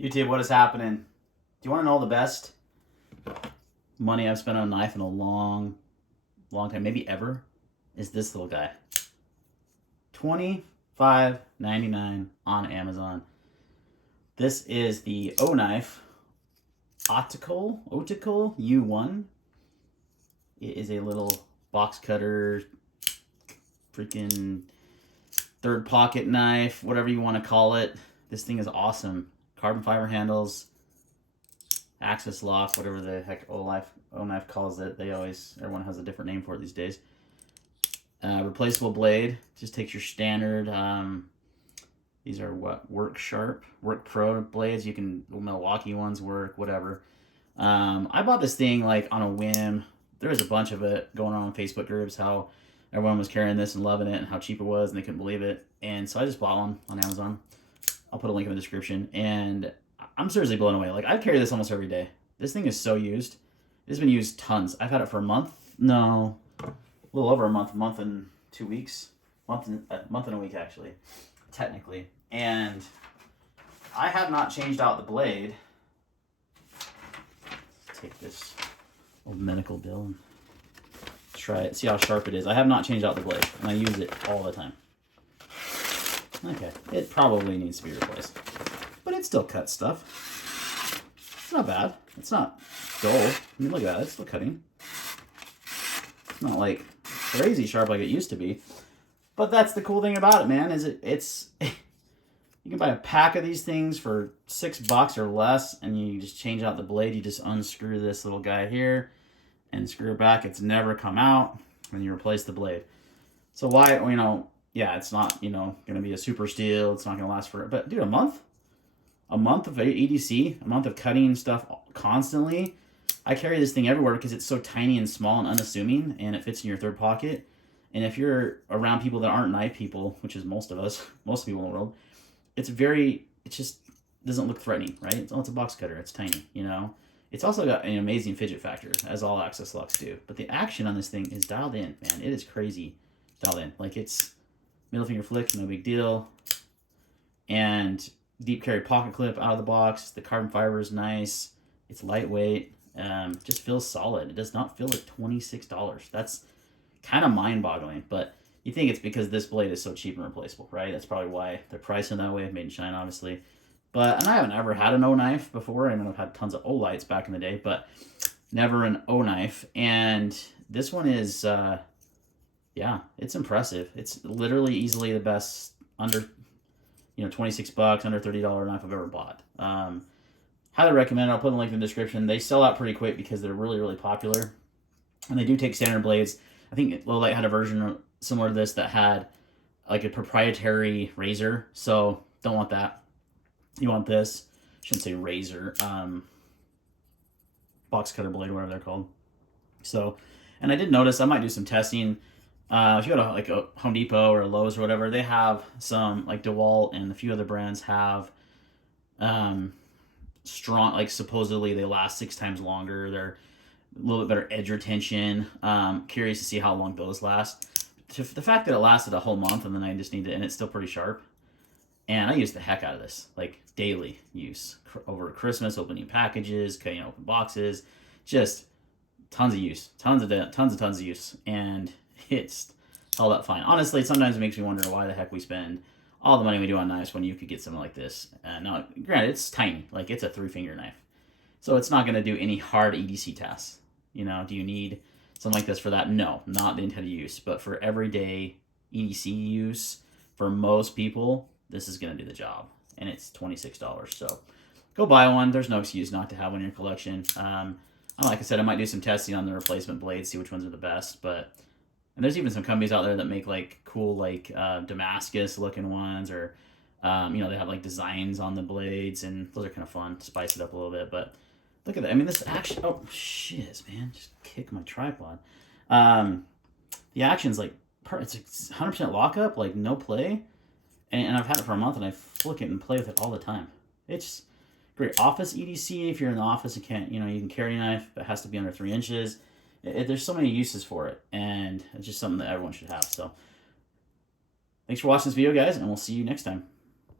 YouTube, what is happening? Do you want to know the best money I've spent on a knife in a long time, maybe ever? Is this little guy. $25.99 on Amazon. This is the O knife Optical U1. It is a little box cutter, freaking third pocket knife, whatever you want to call it. This thing is awesome. Carbon fiber handles, access lock, whatever the heck O knife calls it. Everyone has a different name for it these days. Replaceable blade. Just takes your standard. These are Work Pro blades. You can Milwaukee ones work, whatever. I bought this thing like on a whim. There was a bunch of it going on Facebook groups, how everyone was carrying this and loving it and how cheap it was and they couldn't believe it. And so I just bought one on Amazon. I'll put a link in the description. And I'm seriously blown away. Like, I carry this almost every day. This thing is so used. It's been used tons. I've had it for a month. No, a little over a month and 2 weeks. Month and a week, actually, technically. And I have not changed out the blade. Take this old medical bill and try it. See how sharp it is. I have not changed out the blade, and I use it all the time. Okay, it probably needs to be replaced, but it still cuts stuff. It's not bad. It's not dull. I mean, look at that. It's still cutting. It's not like crazy sharp like it used to be. But that's the cool thing about it, man, is it's you can buy a pack of these things for $6 or less, and you just change out the blade. You just unscrew this little guy here and screw it back. It's never come out, and you replace the blade. So why, yeah, it's not, going to be a super steel. It's not going to last for, but dude, a month of EDC, a month of cutting stuff constantly. I carry this thing everywhere because it's so tiny and small and unassuming, and it fits in your third pocket. And if you're around people that aren't knife people, which is most of us, most people in the world, it just doesn't look threatening, right? It's a box cutter. It's tiny, It's also got an amazing fidget factor, as all access locks do. But the action on this thing is dialed in, man. It is crazy dialed in. Like, it's middle finger flick, no big deal. And deep carry pocket clip out of the box. The carbon fiber is nice. It's lightweight. Just feels solid. It does not feel like $26. That's kind of mind-boggling, but you think it's because this blade is so cheap and replaceable, right? That's probably why they're priced in that way. Made in China, obviously. And I haven't ever had an O knife before. I mean, I've had tons of O lights back in the day, but never an O knife. And this one is, yeah, it's impressive. It's literally easily the best under, $26, under $30 knife I've ever bought. Highly recommend it. I'll put the link in the description. They sell out pretty quick because they're really, really popular. And they do take standard blades. I think Lowlight had a version similar to this that had like a proprietary razor. So don't want that. You want this. Shouldn't say razor. Box cutter blade, whatever they're called. So, and I did notice I might do some testing. If you go to like a Home Depot or a Lowe's or whatever, they have some, like DeWalt and a few other brands have strong, like supposedly they last 6 times longer. They're a little bit better edge retention. Curious to see how long those last. The fact that it lasted a whole month and then I just need to, and it's still pretty sharp. And I use the heck out of this, like daily use. Over Christmas, opening packages, cutting open boxes, just tons of use, tons of use, and it's held up fine. Honestly, sometimes it makes me wonder why the heck we spend all the money we do on knives when you could get something like this. Now, granted, it's tiny, like it's a 3-finger knife, so it's not going to do any hard EDC tasks. Do you need something like this for that? No, not the intended use, but for everyday EDC use, for most people, this is going to do the job, and it's $26. So go buy one. There's no excuse not to have one in your collection. Like I said, I might do some testing on the replacement blades, see which ones are the best. And there's even some companies out there that make like cool, like Damascus looking ones, or they have like designs on the blades, and those are kind of fun. Spice it up a little bit, but look at that. I mean, this action. Oh shiz, man! Just kick my tripod. The action's like it's 100% lockup, like no play. And I've had it for a month, and I flick it and play with it all the time. It's great office EDC if you're in the office and can't, you can carry a knife, but it has to be under 3 inches. There's so many uses for it, and it's just something that everyone should have. So thanks for watching this video, guys, and we'll see you next time.